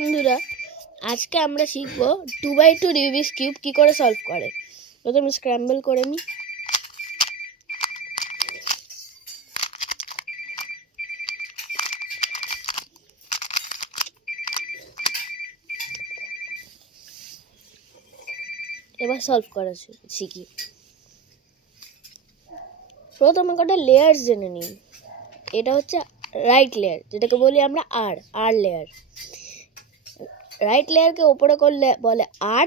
বন্ধুরা, আজকে আমরা শিখব 2x2 রুবিক্স কিউব কি করে সলভ করে। প্রথমে স্ক্র্যাম্বল করে নিই। এবার সলভ করা শিখি। প্রথমে কটা লেয়ার জেনে নিই। এটা হচ্ছে রাইট লেয়ার, যেটাকে বলি আমরা আর লেয়ার। রাইট লেয়ারকে ওপরে করলে বলে আর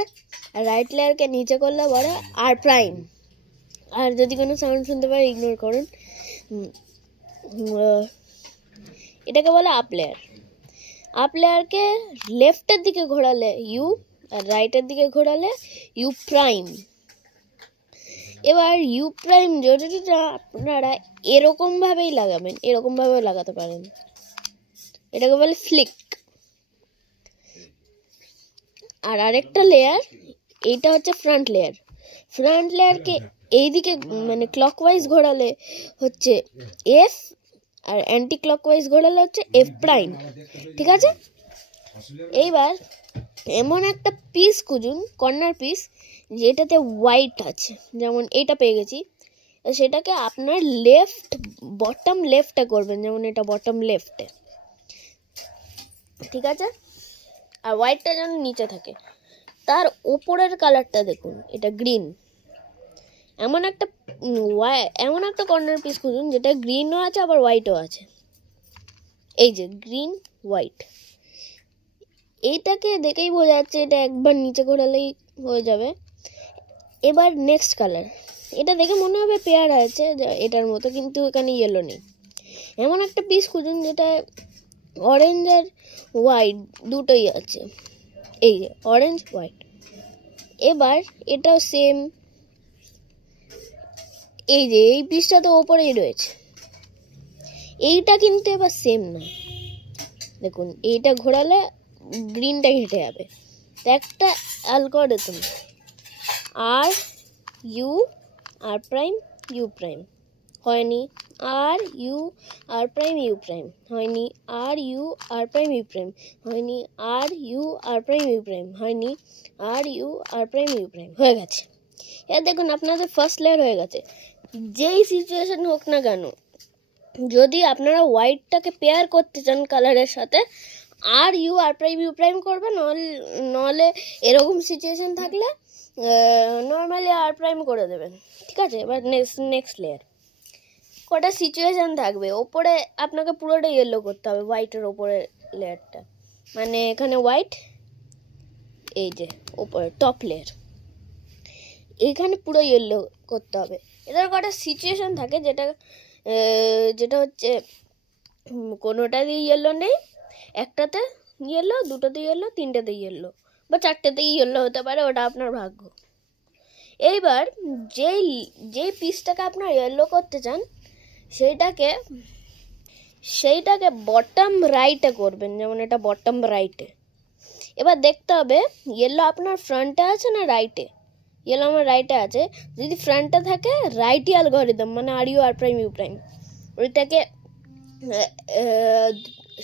রাইট লেয়ারকে নিচে করলে বলে আর প্রাইম। আর যদি কোনো সাউন্ড শুনতে পারে ইগনোর করুন। এটাকে বলে আপ লেয়ার। আপ লেয়ারকে লেফটের দিকে ঘোরালে ইউ, আর রাইটের দিকে ঘোরালে ইউ প্রাইম। এবার ইউ প্রাইম জরুরিটা আপনারা এরকমভাবেই লাগাবেন, এরকমভাবেও লাগাতে পারেন। এটাকে বলে ফ্লিক। আর আরেকটা লেয়ার, এইটা হচ্ছে ফ্রন্ট লেয়ার। ফ্রন্ট লেয়ারকে এইদিকে মানে ক্লকওয়াইজ ঘোরালে হচ্ছে এফ, আর অ্যান্টি ক্লকওয়াইজ ঘোরালে হচ্ছে এফ প্রাইম। ঠিক আছে? এইবার এমন একটা পিস খুঁজুন, কর্নার পিস, যেটাতে হোয়াইট আছে। যেমন এইটা পেয়ে গেছি, সেটাকে আপনার বটম লেফটে করবেন। যেমন এটা বটম লেফটে, ঠিক আছে? আর হোয়াইটটা যেন নিচে থাকে। তার ওপরের কালারটা দেখুন, এটা গ্রিন। এমন একটা কর্নার পিস খুঁজুন যেটা গ্রিনও আছে আবার হোয়াইটও আছে। এই যে গ্রিন হোয়াইট, এইটাকে দেখেই বোঝা যাচ্ছে এটা একবার নিচে ঘোরালেই হয়ে যাবে। এবার নেক্সট কালার, এটা দেখে মনে হবে পেয়ার আছে এটার মতো, কিন্তু এখানে ইয়েলো নেই। এমন একটা পিস খুঁজুন যেটা অরেঞ্জ আর হোয়াইট দুটোই আছে। এই যে অরেঞ্জ হোয়াইট। এবার এটাও সেম, এই যে এই পিসটা তো ওপরেই রয়েছে। এইটা কিন্তু এবার সেম না, দেখুন এইটা ঘোরালে গ্রিনটা হেঁটে যাবে। একটা algorithm R U R prime U prime হয়নি, R U R prime U prime হয়নি, R U R prime U prime হয়নি, R U R prime U prime হয়নি, R U R prime U prime হয়ে গেছে। এবার দেখুন আপনাদের first layer হয়ে গেছে। যেই সিচুয়েশন হোক না কেন, যদি আপনারা হোয়াইটটাকে পেয়ার করতে চান কালারের সাথে, R U R prime U prime করবে, নলে এরকম সিচুয়েশন থাকলে নর্মালি আর প্রাইম করে দেবেন। ঠিক আছে? এবার নেক্সট লেয়ার, কটা সিচুয়েশন থাকবে। ওপরে আপনাকে পুরোটা ইয়েলো করতে হবে, হোয়াইটের ওপরে লেয়ারটা, মানে এখানে হোয়াইট, এই যে ওপরে টপ লেয়ার, এইখানে পুরো ইয়েলো করতে হবে। এদের কটা সিচুয়েশন থাকে, যেটা হচ্ছে কোনোটাতেই ইয়েলো নেই, একটাতে ইয়েলো, দুটোতে ইয়েলো, তিনটাতে ইয়েলো, বা চারটেতেই ইয়েলো হতে পারে, ওটা আপনার ভাগ্য। এইবার যেই পিসটাকে আপনার ইয়েলো করতে চান সেইটাকে বটম রাইটে করবেন। যেমন এটা বটম রাইটে। এবার দেখতে হবে ইয়েলো আপনার ফ্রন্টে আছে না রাইটে। ইয়েলো আমার রাইটে আছে। যদি ফ্রন্টে থাকে রাইটই অ্যালগরিদম, মানে R U R prime U prime, ওইটাকে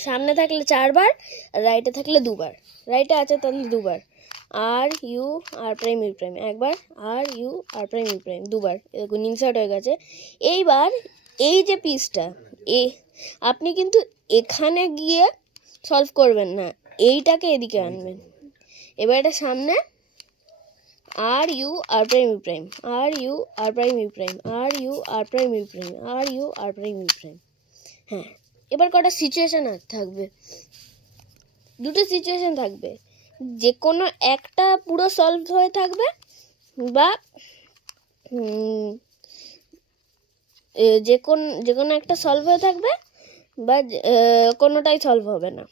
সামনে থাকলে 4 বার, রাইটে থাকলে 2 বার। রাইটে আছে তাহলে 2 বার, R U R prime U prime একবার, R U R prime U prime 2 বার। এরকম ইনসার্ট হয়ে গেছে। এইবার এই যে পিসটা, আপনি কিন্তু এখানে গিয়ে সলভ করবেন না, এইটাকে এদিকে আনবেন। এবার এটা সামনে R U R prime U prime, R U R prime U prime, R U R prime U prime, R U R prime U prime. হ্যাঁ, এবার কটা সিচুয়েশন থাকবে, দুটো সিচুয়েশন থাকবে। যে কোনো একটা পুরো সলভ হয়ে থাকবে, বা যে কোনো একটা সলভ হয়ে থাকবে, বা কোনোটাই সলভ হবে না।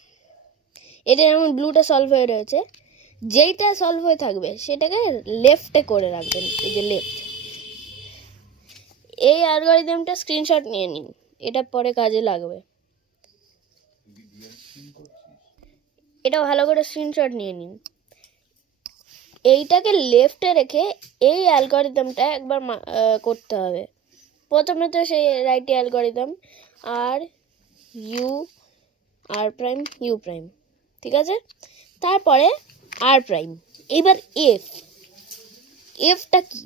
এটা যেমন ব্লুটা সলভ হয়ে রয়েছে, যেইটা সলভ হয়ে থাকবে সেটাকে লেফটে করে রাখবেন। এই যে লেফট। এই অ্যালগরিদমটা স্ক্রিনশট নিয়ে নিন, এটা পরে কাজে লাগবে। এটা ভালো করে স্ক্রিনশট নিয়ে নিন। এইটাকে লেফটে রেখে এই অ্যালগরিদমটা একবার করতে হবে। প্রথমে তো সেই right algorithm, R U R prime U prime, ঠিক ঠিক আছে, তারপরে আর প্রাইম। এবার এফটা কি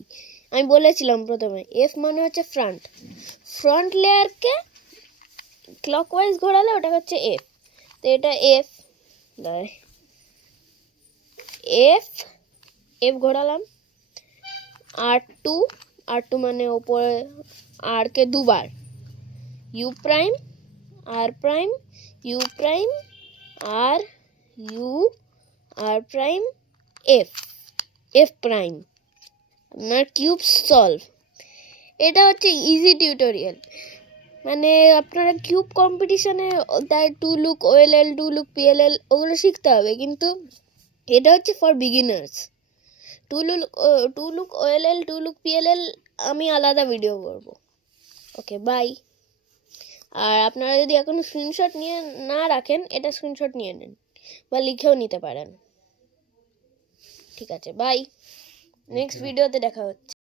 আমি বলেছিলাম প্রথমে, এফ মানে হচ্ছে ফ্রন্ট লেয়ারকে ক্লকওয়াইজ ঘোরালে ওটা হচ্ছে এফ। তো এটা এফ এফ ঘোরালাম। আর টু মানে ওপরে আর কে দুবার, U prime R prime U prime R U R prime F prime. আপনার কিউব সলভ। এটা হচ্ছে ইজি টিউটোরিয়াল, মানে আপনারা কিউব কম্পিটিশনে তাই two look OLL, two look PLL ওগুলো শিখতে হবে, কিন্তু এটা হচ্ছে for beginners. Two look OLL, two look PLL আমি আলাদা ভিডিও করব। Okay bye. আর আপনারা যদি এখনো স্ক্রিনশট নিয়ে না রাখেন, এটা স্ক্রিনশট নিয়ে নেন বা লিখেও নিতে পারেন। ঠিক আছে, বাই। নেক্সট ভিডিওতে দেখা হচ্ছে।